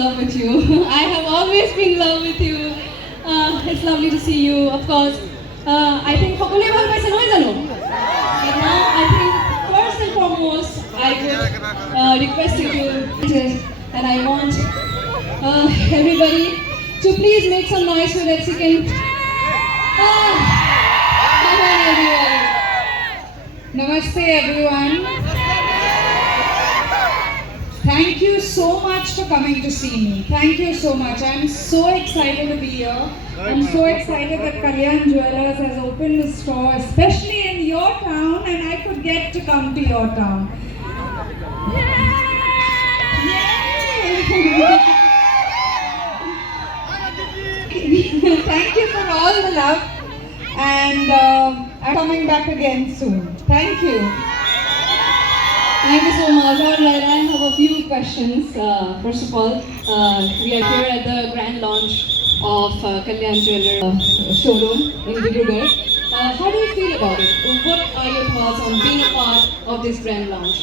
love with you. I have always been in love with you. It's lovely to see you, of course. I think সকলে ভাল পাইছে নহয় জানো? And now I think first and foremost I would request you to and I want everybody to please make some noise for that second. Come on everyone. Namaste everyone. Thank you so much for coming to see me. Thank you so much. I'm so excited to be here. I'm so excited that Kalyan Jewellers has opened this store, especially in your town, and I could get to come to your town. Thank you for all the love, and I'm coming back again soon. Thank you. Thank you so much. All right, I have a few questions. First of all, we are here at the grand launch of Kalyan Jeweller showroom in Dibrugarh. How do you feel about it? What are your thoughts on being a part of this grand launch?